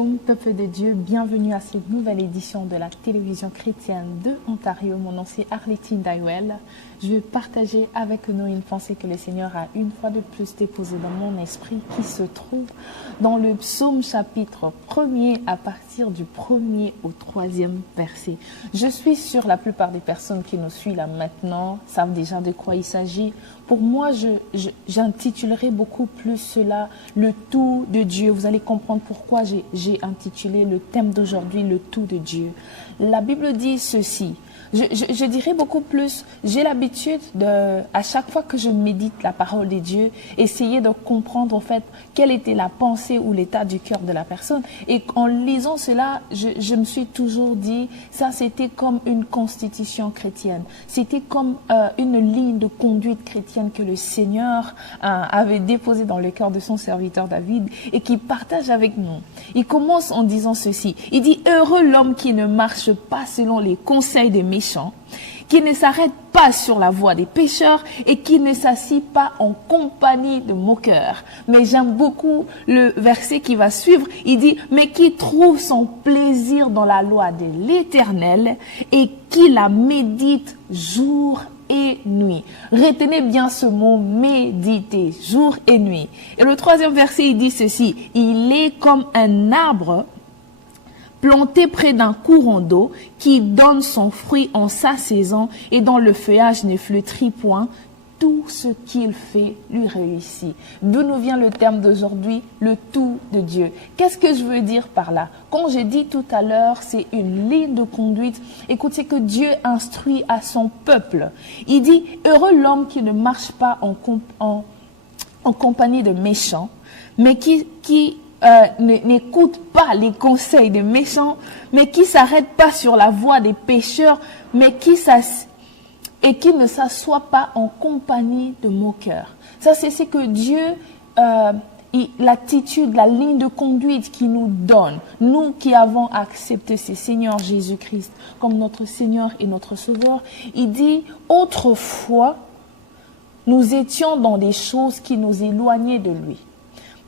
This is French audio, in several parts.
Shalom, peuple de Dieu, bienvenue à cette nouvelle édition de la télévision chrétienne de Ontario. Mon nom c'est Arletine Daiwell. Je vais partager avec nous une pensée que le Seigneur a une fois de plus déposée dans mon esprit qui se trouve dans le psaume chapitre 1er à partir du 1er au 3e verset. Je suis sûre la plupart des personnes qui nous suivent là maintenant savent déjà de quoi il s'agit. Pour moi, j'intitulerai beaucoup plus cela le tout de Dieu. Vous allez comprendre pourquoi j'ai intitulé le thème d'aujourd'hui le tout de Dieu. La Bible dit ceci. Je dirais beaucoup plus, j'ai l'habitude de, à chaque fois que je médite la parole de Dieu, essayer de comprendre en fait quelle était la pensée ou l'état du cœur de la personne. Et en lisant cela, je me suis toujours dit, ça c'était comme une constitution chrétienne. C'était comme une ligne de conduite chrétienne que le Seigneur avait déposée dans le cœur de son serviteur David et qui partage avec nous. Il commence en disant ceci. Il dit, heureux l'homme qui ne marche pas selon les conseils des méchants, qui ne s'arrête pas sur la voie des pécheurs et qui ne s'assit pas en compagnie de moqueurs. Mais j'aime beaucoup le verset qui va suivre. Il dit, mais qui trouve son plaisir dans la loi de l'Éternel et qui la médite jour et nuit. Retenez bien ce mot méditer, jour et nuit. Et le 3e verset, il dit ceci, il est comme un arbre planté près d'un courant d'eau qui donne son fruit en sa saison et dont le feuillage ne flétrit point, tout ce qu'il fait lui réussit. D'où nous vient le terme d'aujourd'hui, le tout de Dieu. Qu'est-ce que je veux dire par là? Quand j'ai dit tout à l'heure, c'est une ligne de conduite. Écoutez que Dieu instruit à son peuple. Il dit, heureux l'homme qui ne marche pas en compagnie de méchants, mais qui n'écoute pas les conseils des méchants, mais qui s'arrête pas sur la voie des pécheurs, mais qui ne s'assoit pas en compagnie de moqueurs. Ça, c'est ce que Dieu, l'attitude, la ligne de conduite qu'il nous donne, nous qui avons accepté ce Seigneur Jésus-Christ comme notre Seigneur et notre Sauveur. Il dit, autrefois, nous étions dans des choses qui nous éloignaient de lui.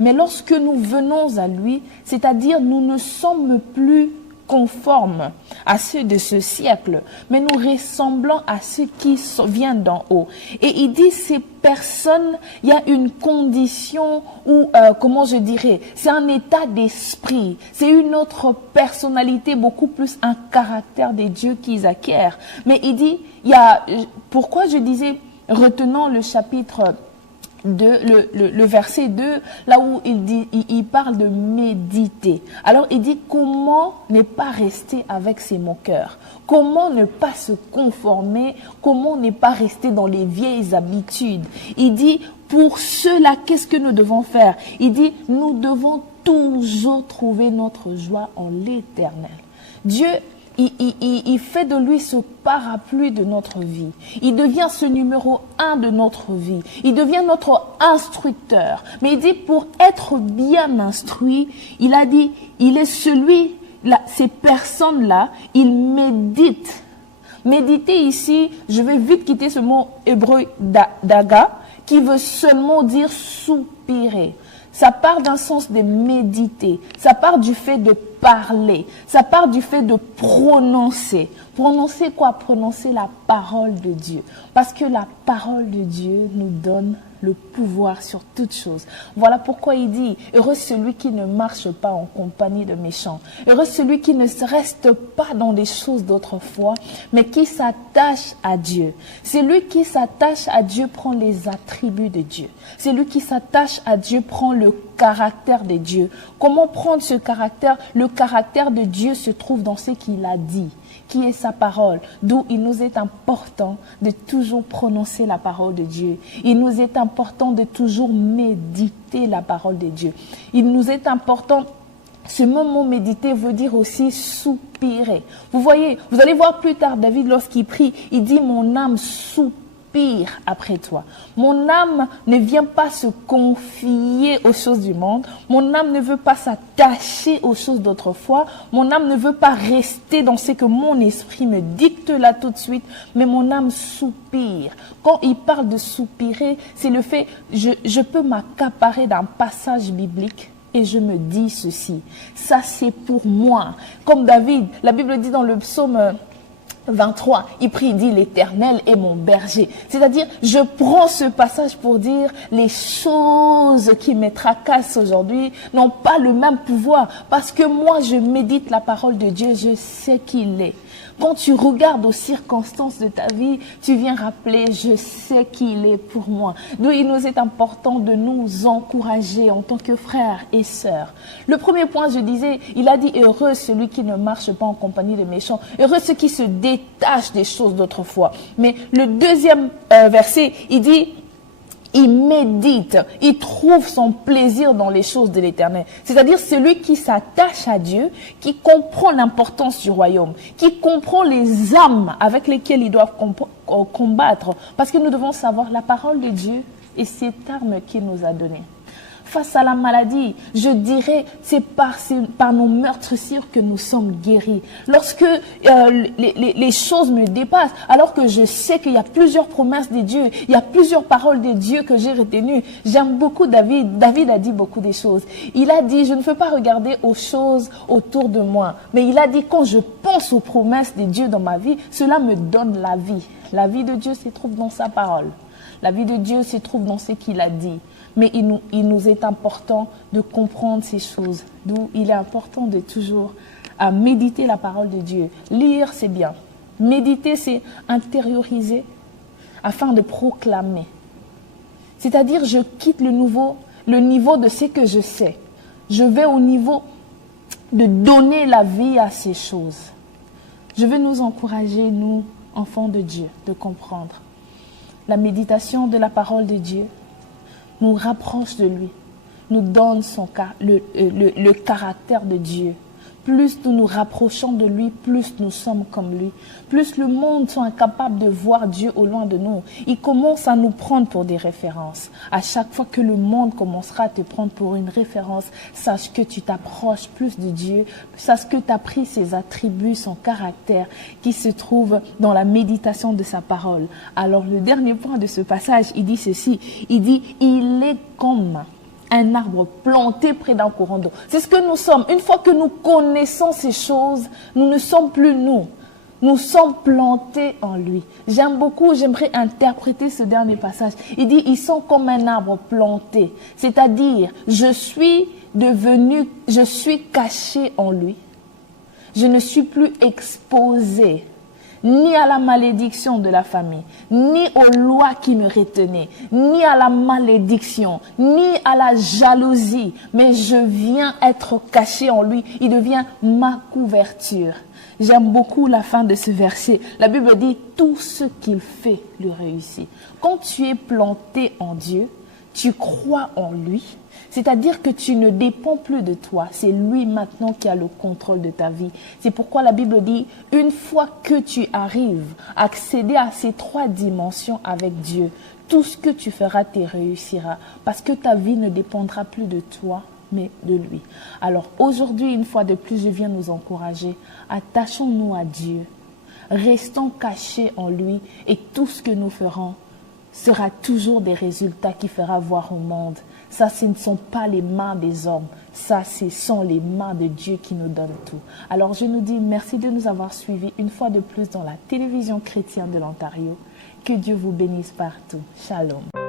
Mais lorsque nous venons à lui, c'est-à-dire nous ne sommes plus conformes à ceux de ce siècle, mais nous ressemblons à ceux qui viennent d'en haut. Et il dit, ces personnes, il y a une condition où, comment je dirais, c'est un état d'esprit, c'est une autre personnalité, beaucoup plus un caractère des dieux qu'ils acquièrent. Mais il dit, pourquoi je disais, retenons le chapitre 2, le verset 2, là où il parle de méditer. Alors il dit comment ne pas rester avec ses moqueurs, comment ne pas se conformer, comment ne pas rester dans les vieilles habitudes. Il dit pour cela, qu'est-ce que nous devons faire? Il dit nous devons toujours trouver notre joie en l'Éternel. Dieu, il fait de lui ce parapluie de notre vie. Il devient ce numéro 1 de notre vie. Il devient notre instructeur. Mais il dit, pour être bien instruit, il a dit, il est celui, ces personnes-là, ils méditent. Méditer ici, je vais vite quitter ce mot hébreu daga, qui veut seulement dire soupirer. Ça part d'un sens de méditer. Ça part du fait de parler. Ça part du fait de prononcer. Prononcer quoi? Prononcer la parole de Dieu. Parce que la parole de Dieu nous donne le pouvoir sur toute chose. Voilà pourquoi il dit, heureux celui qui ne marche pas en compagnie de méchants. Heureux celui qui ne reste pas dans des choses d'autrefois, mais qui s'attache à Dieu. Celui qui s'attache à Dieu prend les attributs de Dieu. Celui qui s'attache à Dieu prend le caractère de Dieu. Comment prendre ce caractère? Le caractère de Dieu se trouve dans ce qu'il a dit, qui est sa parole, d'où il nous est important de toujours prononcer la parole de Dieu. Il nous est important de toujours méditer la parole de Dieu. Il nous est important, ce mot méditer veut dire aussi soupirer. Vous voyez, vous allez voir plus tard, David, lorsqu'il prie, il dit « Mon âme soupire après toi ». Mon âme ne vient pas se confier aux choses du monde. Mon âme ne veut pas s'attacher aux choses d'autrefois. Mon âme ne veut pas rester dans ce que mon esprit me dicte là tout de suite. Mais mon âme soupire. Quand il parle de soupirer, c'est le fait, je peux m'accaparer d'un passage biblique et je me dis ceci. Ça, c'est pour moi. Comme David, la Bible dit dans le psaume 23, il prie, il dit l'Éternel est mon berger. C'est-à-dire, je prends ce passage pour dire les choses qui me tracassent aujourd'hui n'ont pas le même pouvoir. Parce que moi, je médite la parole de Dieu, je sais qui il est. Quand tu regardes aux circonstances de ta vie, tu viens rappeler, je sais qui il est pour moi. Donc, il nous est important de nous encourager en tant que frères et sœurs. Le premier point, je disais, il a dit heureux celui qui ne marche pas en compagnie des méchants. Heureux ceux qui se détachent des choses d'autrefois. Mais le deuxième verset, il dit, il médite, il trouve son plaisir dans les choses de l'Éternel. C'est-à-dire celui qui s'attache à Dieu, qui comprend l'importance du royaume, qui comprend les âmes avec lesquelles ils doivent combattre. Parce que nous devons savoir la parole de Dieu et cette arme qu'il nous a donnée. Face à la maladie, je dirais, c'est par nos meurtrissures que nous sommes guéris. Lorsque les choses me dépassent, alors que je sais qu'il y a plusieurs promesses de Dieu, il y a plusieurs paroles de Dieu que j'ai retenues. J'aime beaucoup David. David a dit beaucoup de choses. Il a dit, je ne veux pas regarder aux choses autour de moi. Mais il a dit, quand je pense aux promesses de Dieu dans ma vie, cela me donne la vie. La vie de Dieu se trouve dans sa parole. La vie de Dieu se trouve dans ce qu'il a dit. Mais il nous est important de comprendre ces choses. D'où il est important de toujours méditer la parole de Dieu. Lire, c'est bien. Méditer, c'est intérioriser afin de proclamer. C'est-à-dire, je quitte le niveau de ce que je sais. Je vais au niveau de donner la vie à ces choses. Je veux nous encourager, nous, enfants de Dieu, de comprendre. La méditation de la parole de Dieu nous rapproche de lui, nous donne le caractère de Dieu. Plus nous nous rapprochons de lui, plus nous sommes comme lui. Plus le monde sont incapables de voir Dieu au loin de nous. Il commence à nous prendre pour des références. À chaque fois que le monde commencera à te prendre pour une référence, sache que tu t'approches plus de Dieu, sache que tu as pris ses attributs, son caractère qui se trouve dans la méditation de sa parole. Alors le dernier point de ce passage, il dit ceci, il dit « il est comme » un arbre planté près d'un courant d'eau. C'est ce que nous sommes. Une fois que nous connaissons ces choses, nous ne sommes plus nous. Nous sommes plantés en lui. J'aimerais interpréter ce dernier passage. Il dit, ils sont comme un arbre planté. C'est-à-dire, je suis caché en lui. Je ne suis plus exposé ni à la malédiction de la famille, ni aux lois qui me retenaient, ni à la malédiction, ni à la jalousie, mais je viens être caché en lui. Il devient ma couverture. J'aime beaucoup la fin de ce verset. La Bible dit, tout ce qu'il fait lui réussit. Quand tu es planté en Dieu, tu crois en lui, c'est-à-dire que tu ne dépends plus de toi. C'est lui maintenant qui a le contrôle de ta vie. C'est pourquoi la Bible dit, une fois que tu arrives à accéder à ces 3 dimensions avec Dieu, tout ce que tu feras te réussira. Parce que ta vie ne dépendra plus de toi, mais de lui. Alors aujourd'hui, une fois de plus, je viens nous encourager. Attachons-nous à Dieu. Restons cachés en lui et tout ce que nous ferons sera toujours des résultats qui fera voir au monde. Ça, ce ne sont pas les mains des hommes. Ça, ce sont les mains de Dieu qui nous donnent tout. Alors, je nous dis merci de nous avoir suivis une fois de plus dans la télévision chrétienne de l'Ontario. Que Dieu vous bénisse partout. Shalom.